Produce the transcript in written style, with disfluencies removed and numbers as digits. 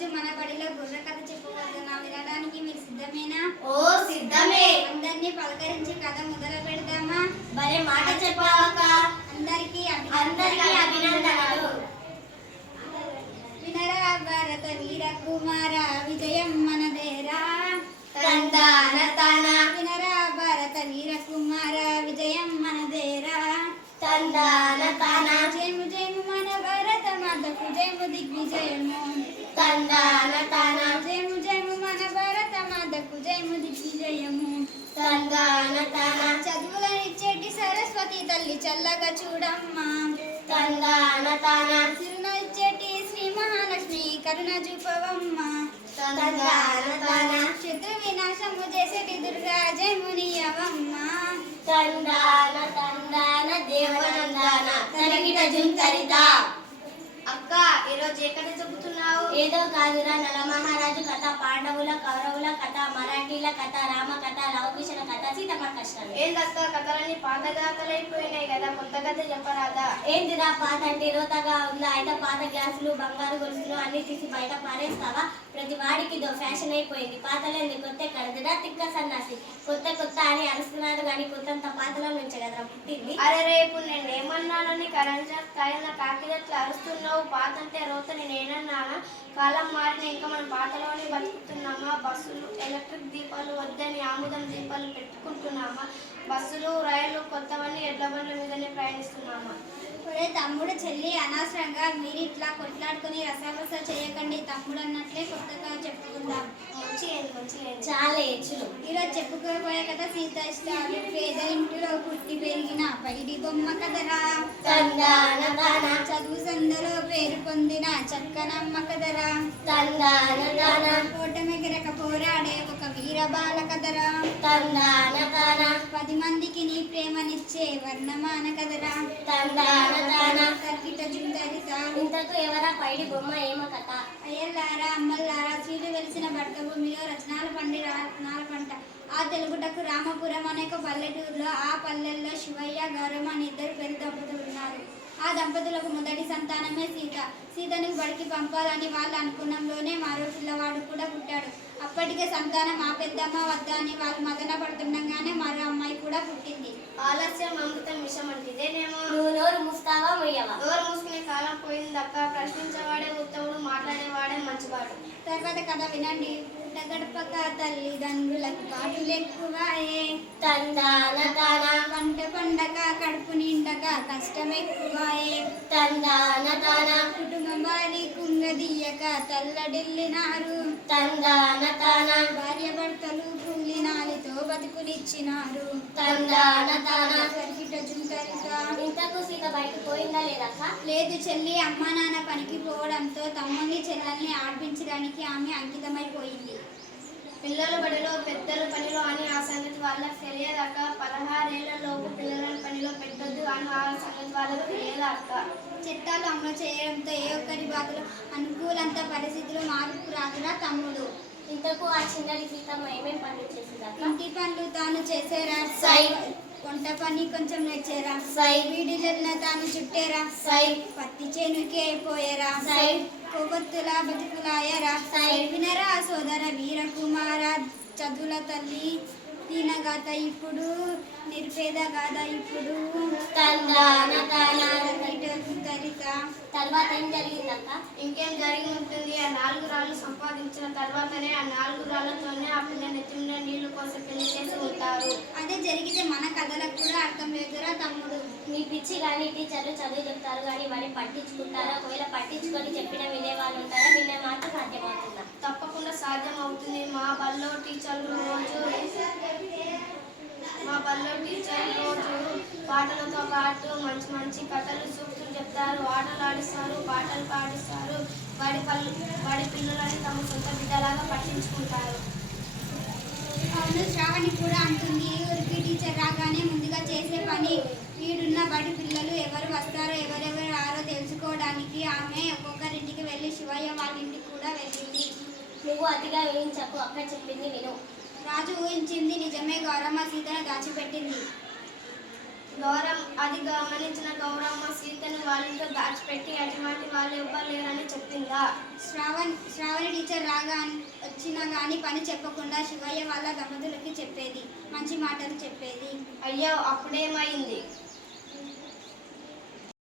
ఈరోజు మన బడిలో బుర్ర కథ చెప్పబోతున్నాం. వినడానికి మీరు సిద్ధమేనా? ఓ సిద్ధమే. అందరినీ పలకరించి కథ మొదలు పెడదామా? భలే మాట చెప్పావక్క. అందరికీ అభినందనలు. వినరా భారత వీర కుమార, విజయం మనదేరా. తందాన తాన. వినరా భారత వీర కుమార, విజయం మనదేరా. తందాన తాన. జయము జయము మన భారత మాతకు, జయము దిగ్విజయము. తందాన తాన. జయము జయము మన భారత మాతకు, జయము దిగ్విజయము. తందాన తాన. చదువులనిచ్చేటి సరస్వతి తల్లి చల్లగా చూడమ్మా. తందాన తాన. చిరునచ్చేటి శ్రీ మహాలక్ష్మి కరుణ చూపవమ్మా. తందాన తాన. శత్రు వినాశము చేసేటి దుర్గా జయమునియవమ్మా. తందాన తందాన దేవనందాన తనగిట జుంతరిత. అక్క, ఈరోజు ఏ కథ చెబుతున్నావు? ఏదో కాదురా, నలమహారాజు కథ, పాండవుల కౌరవుల కథ, మరాఠీల కథ, రామ కథ, లవకుశల కథ, సీతమ్మ కష్టాలు. ఏందక్క, కథలన్నీ పాత గాథలైపోయినాయి కదా, కొత్త కథ చెప్పరాదా? ఏందిరా పాత అంటే రోతగా ఉందా? అయితే పాత గ్యాసులు, బంగారు గొలుసులు అన్ని తీసి బయట పారేస్తావా? ప్రతి వాడికి ఇదో ఫ్యాషన్ అయిపోయింది. పాతలేంది కొత్త కడదురా తిక్క సన్నాసి. కొత్త కొత్త అని అరుస్తున్నారు కానీ కొత్తంత పాతలో నుంచే కదరా పుట్టింది. అరే రేపు నేను ఏమన్నానని కరెంట్ కాయన కాకిదట్లు అరుస్తున్నావు? పాత అంటే రోత నేనేనన్నానా? కాలం మారిన ఇంకా మనం పాతలోనే బతుకుతున్నామా? బస్సులు ఎలక్ట్రిక్ దీపాలు వద్దని ఆముదం దీపాలు పెట్టుకుంటున్నామా? బస్సులు రైళ్లు కొత్తవన్నీ ఎడ్ల బండ్ల మీదనే ప్రయాణిస్తున్నామా? ఒరే తమ్ముడు చెల్లి, అనవసరంగా మీరు ఇట్లా కొట్లాడుకుని రసాబస చేయకండి. తమ్ముడు అన్నట్లే కొత్తగా చెప్పుకుందాం. చాలా హెచ్చులు. ఈరోజు చెప్పుకోబోయే కథ సీత ఇష్టాలు. పేద ఇంటిలో పుట్టి పెరిగిన పైడి బొమ్మ కదరా. తందాన తాన. చదువు సందలో పేరు పొందిన చక్కనమ్మ కదరా. తందాన తాన. ఓటమిగిరక పోరాడే ఒక వీరబాల కదరా. తందాన తాన. 10 మందికి నీ ప్రేమనిచ్చే వర్ణమాన కదరా. తందాన తాన. తర్కిట జుందరిత. ఇంతకు ఎవరా పైడి బొమ్మ ఏమ కథ? అయ్యల్లారా అమ్మల్లారా, శ్రీలు వెలిసిన భర్త భూమిలో రచనాల పండి రత్నాల పంట. ఆ తెలుగుటకు రామపురం అనే ఒక పల్లెటూరులో, ఆ పల్లెల్లో శివయ్య గౌరమ్మ అని 2 పెద్ద దంపతులు ఉన్నారు. ఆ దంపతులకు మొదటి సంతానమే సీత. సీతను బడికి పంపాలని వాళ్ళు అనుకున్నంలోనే మరో పిల్లవాడు కూడా పుట్టాడు. అప్పటికే సంతానం ఆ పెద్దమ్మ వద్ద అని వాళ్ళు మదన పడుతుండగానే మరో అమ్మాయి కూడా పుట్టింది. ఆలస్యం అమృతం విషం అంటిదేనేమో. నువ్వు నోరు ముస్తావా మొయ్యవా? నోరు మూసుకునే కాలం పోయిందక్క. ప్రశ్నించేవాడే ఉత్తముడు, మాట్లాడేవాడే మంచివాడు. తర్వాత కథ వినండి. గడపక తల్లిదండ్రులకు పాటులెక్కువాయే. తందాన తాన. పంట పండగ కడుపు నిండక కష్టమెక్కువాయే. తందాన తాన. కుటుంబం వారి కుంగదీయక తల్లడిల్లినారు. తందాన తాన. భార్య భర్తలు కూలినాలితో బతుకులిచ్చినారు. తందాన తాన. సర్కిట జుంతరిత. ఇంతకు సీత బయటకు పోయిందా లేదక్క? లేదు చెల్లి, అమ్మా నాన్న పనికి పోవడంతో తమ్ముని చెల్లెల్ని ఆడిపించడానికి ఆమె అంకితమైపోయింది. పిల్లల బడిలో పెద్దల పనిలో అని ఆ సంగతి వాళ్ళకి తెలియదక్క. 16 ఏళ్ల లోపు పిల్లల పనిలో పెట్టొద్దు అని ఆ సంగతి వాళ్ళకి తెలియదక్క. చట్టాలు అమలు చేయడంతో ఏ ఒక్కరి బాధలు అనుకూలంత పరిస్థితులు మార్పు రాదురా తమ్ముడు. ఇంతకు ఆ చిన్నది సీతమ్మ ఏమేం పనులు చేసిందక్క? ఇంటి పనులు తాను చేసేరా. సై. వంట పని కొంచెం నేర్చేరా. సై. వీడిలను తాను చుట్టేరా. సై. పత్తి చేనుకి అయిపోయారా. సై. కొవ్వొత్తుల బతుకులాయరా. సై. వినరా సోదర వీర కుమార, చదువుల తల్లి దీనగాథ ఇప్పుడు, నిర్పేద గాథ ఇప్పుడు. తందాన తాన. తరిత. తర్వాత ఏం జరిగిందక్క? ఇంకేం జరిగి ఉంటుంది? ఆ 4 రాళ్ళు సంపాదించిన తర్వాతనే ఆ 4 రాళ్లతోనే ఆ పిల్ల నెత్తిన నీళ్లు కోసం పెళ్లి చేసి ఉంటారు. అదే జరిగితే మన కథలకు కూడా అర్థం లేదురా తమ్ముడు. మీ పిచ్చి కానీ టీచర్లు చదువు చెప్తారు కానీ వాడిని పట్టించుకుంటారా? ఒకవేళ పట్టించుకొని చెప్పిన వినే వాళ్ళు ఉంటారా? వినే మాత్రం సాధ్యమవుతుందా? తప్పకుండా సాధ్యం అవుతుంది. మా బల్లో టీచర్లు రోజు పాటలతో పాటు మంచి మంచి కథలు సూక్తులు చెప్తారు, ఆటలు ఆడిస్తారు, పాటలు పాడిస్తారు. వాడి పిల్లలని తమ సొంత బిడ్డలాగా పట్టించుకుంటారు. అవును, శ్రావణి కూడా అంటుంది. ఈ ఊరికి టీచర్ రాగానే ముందుగా చేసే పని వీడున్న బడి పిల్లలు ఎవరు వస్తారో ఎవరెవరు రారో తెలుసుకోవడానికి ఆమె ఒక్కొక్కరింటికి వెళ్ళి శివయ్య వాళ్ళ ఇంటికి కూడా వెళ్ళింది. నువ్వు అతిగా ఊహించకు, అక్క చెప్పింది విను. రాజు ఊహించింది నిజమే. గౌరమ్మ సీతను దాచిపెట్టింది. అది గమనించిన గౌరమ్మ సీతను వాళ్ళతో దాచిపెట్టి యజమాని వాళ్ళు ఇవ్వలేరని చెప్పిందా? శ్రావణి టీచర్ వచ్చినా కానీ పని చెప్పకుండా శివయ్య వాళ్ళ దంపతులకి చెప్పేది, మంచి మాటలు చెప్పేది. అయ్యో, అప్పుడేమైంది?